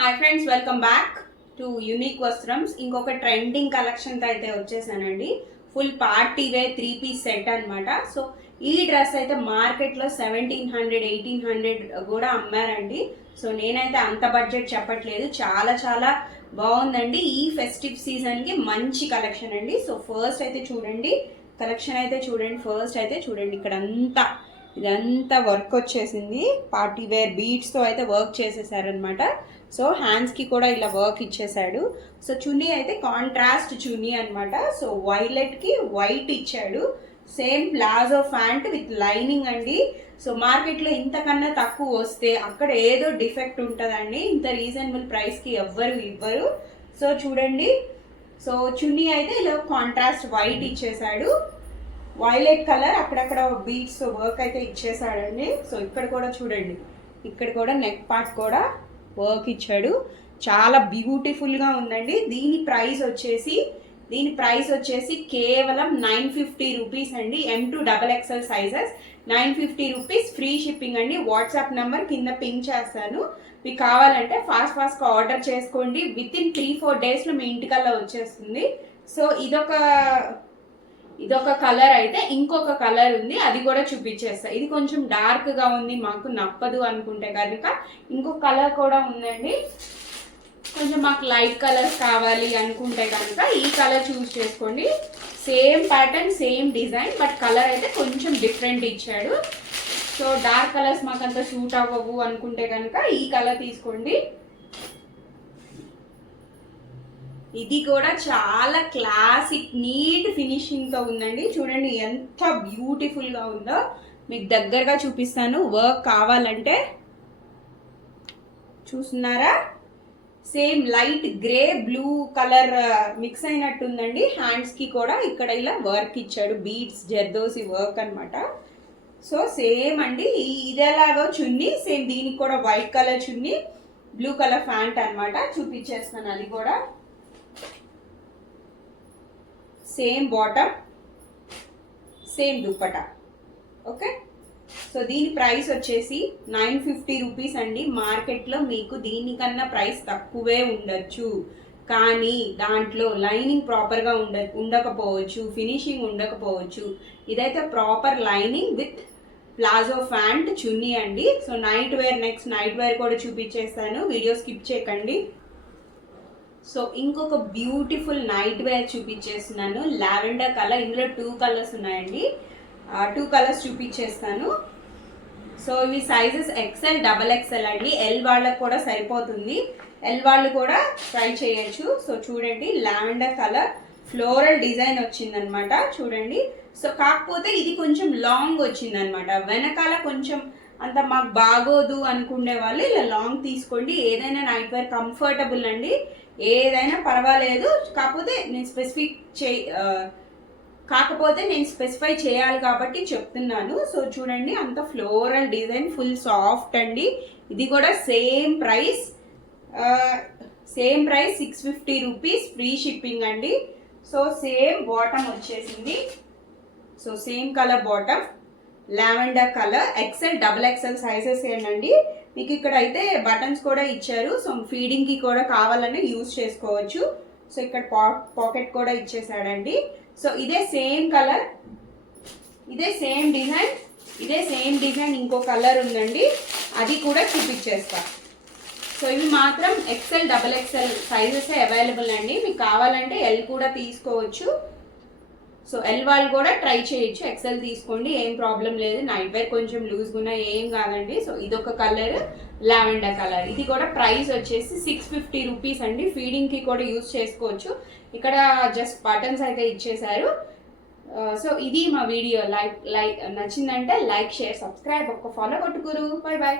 Hi friends, welcome back to unique Vastrams. ఇంకొక trending కలెక్షన్తో అయితే వచ్చేసానండి. Full party wear 3-piece set అనమాట. సో ఈ డ్రెస్ అయితే మార్కెట్లో 1700-1800 కూడా అమ్మారండి. సో నేనైతే అంత బడ్జెట్ చెప్పట్లేదు, చాలా చాలా బాగుందండి. ఈ ఫెస్టివ్ సీజన్కి మంచి కలెక్షన్ అండి. సో ఫస్ట్ అయితే చూడండి, కలెక్షన్ అయితే చూడండి. ఫస్ట్ అయితే చూడండి, ఇక్కడ ఇదంతా వర్క్ వచ్చేసింది. పార్టీ వేర్ బీడ్స్తో అయితే వర్క్ చేసేసారనమాట. సో హ్యాండ్స్కి కూడా ఇలా వర్క్ ఇచ్చేసాడు. సో చున్నీ అయితే కాంట్రాస్ట్ చున్నీ అనమాట. సో వైలెట్కి వైట్ ఇచ్చాడు. Same palazzo pant with lining అండి. సో మార్కెట్లో ఇంతకన్నా తక్కువ వస్తే అక్కడ ఏదో డిఫెక్ట్ ఉంటుందండి. ఇంత రీజనబుల్ ప్రైస్కి ఎవ్వరు ఇవ్వరు. సో చూడండి, సో చున్నీ అయితే ఇలా కాంట్రాస్ట్ వైట్ ఇచ్చేసాడు. వైలెట్ కలర్ అక్కడక్కడ బీడ్స్ వర్క్ అయితే ఇచ్చేసాడండి. సో ఇక్కడ కూడా చూడండి, ఇక్కడ కూడా నెక్ పార్ట్ కూడా వర్క్ ఇచ్చాడు. చాలా బ్యూటిఫుల్గా ఉందండి. దీని ప్రైస్ వచ్చేసి కేవలం 950 రూపీస్ అండి. M2XXL sizes 950 rupees, free shipping అండి. వాట్సాప్ నెంబర్ కింద పింక్ చేస్తాను. మీకు కావాలంటే ఫాస్ట్గా ఆర్డర్ చేసుకోండి. వితిన్ 3-4 డేస్లో మీ ఇంటికల్లా వచ్చేస్తుంది. సో ఇదొక కలర్ అయితే ఇంకొక కలర్ ఉంది, అది కూడా చూపించేస్తా. ఇది కొంచెం డార్క్గా ఉంది, మాకు నప్పదు అనుకుంటే కనుక ఇంకొక కలర్ కూడా ఉందండి. కొంచెం మాకు లైట్ కలర్స్ కావాలి అనుకుంటే కనుక ఈ కలర్ చూస్ చేసుకోండి. Same pattern, same design, but colour అయితే కొంచెం డిఫరెంట్ ఇచ్చాడు. సో డార్క్ కలర్స్ మాకు అంత సూట్ అవ్వవు అనుకుంటే కనుక ఈ కలర్ తీసుకోండి. ఇది కూడా చాలా క్లాసిక్ నీట్ ఫినిషింగ్తో ఉందండి. చూడండి ఎంత బ్యూటిఫుల్గా ఉందో. మీకు దగ్గరగా చూపిస్తాను. వర్క్ కావాలంటే చూస్తున్నారా, same light grey blue colour mix అయినట్టుందండి. హ్యాండ్స్కి కూడా ఇక్కడ ఇలా వర్క్ ఇచ్చాడు, బీడ్స్ జర్దోసి వర్క్ అనమాట. సో సేమ్ అండి, ఇదేలాగో చున్నీ, సేమ్ దీనికి కూడా white colour chunni, blue colour pant అనమాట. చూపించేస్తాను అది కూడా. Same bottom, same dupatta. Okay, so దీని ప్రైస్ వచ్చేసి 950 రూపీస్ అండి. మార్కెట్లో మీకు దీనికన్నా ప్రైస్ తక్కువే ఉండొచ్చు, కానీ దాంట్లో లైనింగ్ ప్రాపర్గా ఉండకపోవచ్చు, ఫినిషింగ్ ఉండకపోవచ్చు. ఇదైతే proper lining with palazzo pant chunni అండి. So night wear, next night wear కూడా చూపించేస్తాను, వీడియో స్కిప్ చేయకండి. సో ఇంకొక బ్యూటిఫుల్ నైట్ వేర్ చూపించేస్తున్నాను, లావెండర్ కలర్. ఇందులో 2 కలర్స్ ఉన్నాయండి, 2 కలర్స్ చూపించేస్తాను. సో ఇవి సైజెస్ XL-XXL అండి. ఎల్ వాళ్ళకు కూడా సరిపోతుంది, ఎల్ వాళ్ళు కూడా ట్రై చేయొచ్చు. సో చూడండి, లావెండర్ కలర్ ఫ్లోరల్ డిజైన్ వచ్చిందనమాట. చూడండి, సో కాకపోతే ఇది కొంచెం లాంగ్ వచ్చిందనమాట. వెనకాల కొంచెం అంత మాకు బాగోదు అనుకునే వాళ్ళు ఇలా లాంగ్ తీసుకోండి. ఏదైనా నైట్ వేర్ కంఫర్టబుల్ అండి, ఏదైనా పర్వాలేదు. కాకపోతే నేను స్పెసిఫై చేయాలి కాబట్టి చెప్తున్నాను. సో చూడండి, అంత ఫ్లోరల్ డిజైన్, ఫుల్ సాఫ్ట్ అండి. ఇది కూడా same price 650 rupees, free shipping అండి. సో సేమ్ బాటమ్ వచ్చేసింది. So same colour bottom, lavender colour, XL-XXL sizes ఏంటండి. మీకు ఇక్కడ అయితే బటన్స్ కూడా ఇచ్చారు. సో ఫీడింగ్కి కూడా కావాలని యూజ్ చేసుకోవచ్చు. సో ఇక్కడ పాకెట్ కూడా ఇచ్చేసాడండి. సో ఇదే సేమ్ కలర్, ఇదే సేమ్ డిజైన్ ఇంకో కలర్ ఉందండి, అది కూడా చూపించేస్తా. సో ఇవి మాత్రం XL-XXL సైజెస్ అవైలబుల్ అండి. మీకు కావాలంటే ఎల్ కూడా తీసుకోవచ్చు. సో ఎల్ వాళ్ళు కూడా ట్రై చేయొచ్చు, XL తీసుకోండి, ఏం ప్రాబ్లం లేదు. నైట్ వేర్ కొంచెం లూజ్గా ఉన్నా ఏం కాదండి. సో ఇదొక కలర్, లావెండర్ కలర్. ఇది కూడా ప్రైస్ వచ్చేసి 650 రూపీస్ అండి. ఫీడింగ్కి కూడా యూజ్ చేసుకోవచ్చు. ఇక్కడ జస్ట్ బటన్స్ అయితే ఇచ్చేసారు. సో ఇది మా వీడియో. నచ్చిందంటే లైక్, షేర్, సబ్స్క్రైబ్, ఒక్క ఫాలో కొట్టుకురు. Bye bye.